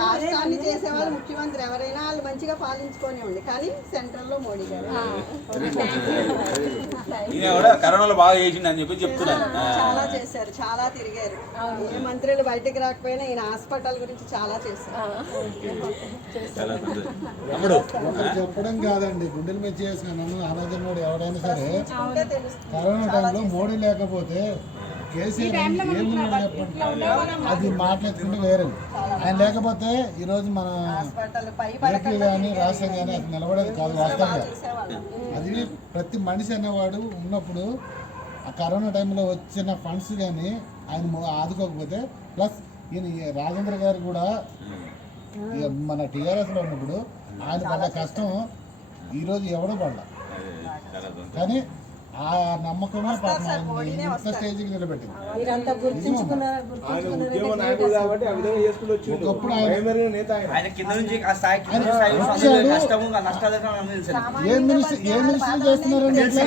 రాష్ట్రాన్ని చేసేవాళ్ళు ముఖ్యమంత్రి ఎవరైనా వాళ్ళు మంచిగా పాలించుకొని ఉండి కానీ సెంట్రల్లో మోడీ గారు. ఈయన కూడా కరోనాలో బాగా చేసిండు అని చెప్పి చెప్తున్నాను. చాలా చేశారు చాలా తిరిగారు. ఏ మంత్రులు బయటికి రాకపోయినా ఈయన హాస్పిటల్ గురించి చాలా చేశారు. చెప్పడం కాదండి గుండెలు మెచ్చి చేసుకున్నాను అనాథనోడు ఎవరైనా సరే. కరోనా టైంలో మోడీ లేకపోతే కేసీఆర్ ఏమున్నాడు చెప్పండి. అది మాట్లాడుకుంటే వేరే ఆయన లేకపోతే ఈరోజు మన ఏపీ కానీ రాష్ట్రం కానీ అది నిలబడేది కాదు వాస్తవంగా. అది ప్రతి మనిషి అనేవాడు ఉన్నప్పుడు ఆ కరోనా టైంలో వచ్చిన ఫండ్స్ కానీ ఆయన ఆదుకోకపోతే ప్లస్ ఈయన రాజేంద్ర గారు కూడా మన టీఆర్ఎస్లో ఉన్నప్పుడు ఆయన పడ్డ కష్టం ఈరోజు ఎవడో సంతోషం. కానీ ఆ నమ్మకమే పాపం ఆయన్ని ఇంత స్టేజ్కి నిలబెట్టింది. మీరంతా గుర్తించుకున్నారు ఆయన ఒకప్పుడు ఏ మినిస్టర్ ఏ మినిస్టర్ చేస్తున్నారండి అట్లా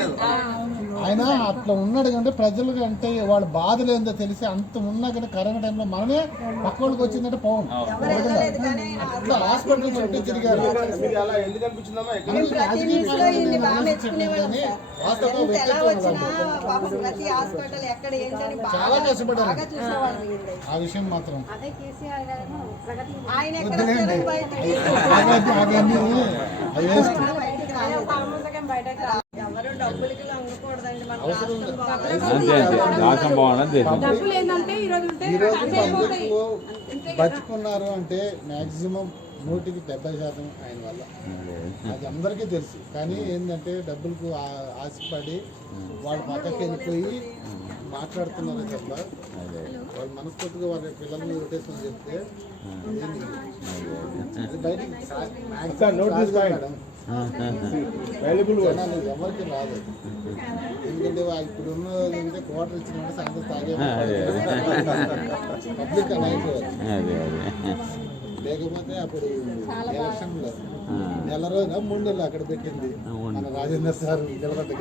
ఆయన అట్లా ఉన్నాడు కంటే ప్రజలకు అంటే వాళ్ళ బాధలు ఏందో తెలిసి అంత ఉన్నా కానీ కరోనా టైంలో మనమే పక్క వాళ్ళకి వచ్చిందంటే పోవం. వెళ్ళలేదు కానీ ఆయన అట్లా హాస్పిటల్ చుట్టూ తిరిగారు. ఎలా వచ్చినా. పాపం ప్రతి హాస్పిటల్ ఎక్కడ ఏంటని చాలా బాగా చూసేవాళ్ళం. ఆ విషయం మాత్రం. అదే కేసీఆర్ గారు ఆయన ఎక్కడ వచ్చారని బయటికి బయటికి బతుకున్నారు అంటే మాక్సిమం నూటికి డెబ్బై శాతం ఆయన వల్ల. అది అందరికీ తెలుసు. కానీ ఏంటంటే డబ్బులకు ఆ- ఆశపడి వాళ్ళు పక్కకి వెళ్ళిపోయి మాట్లాడుతున్నారు తప్ప వాళ్ళ మనస్ఫూర్తిగా వాళ్ళ పిల్లల్ని ఓటేసుకొని చెప్తే ఎవరికి రాదు. ఎందుకంటే ఇప్పుడు ఉన్న ఏంటంటే క్వార్టర్ ఇచ్చిన సాయంత్రం తాగే పబ్లిక్ అని అయిపోయారు అదే అదే. లేకపోతే అప్పుడు ఎలక్షన్లో నెల రోజున మూడు నెలలు అక్కడ పెట్టింది. మన రాజేంద్ర సార్ నిలబడ్డ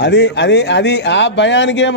అది అది అది ఆ భయానికే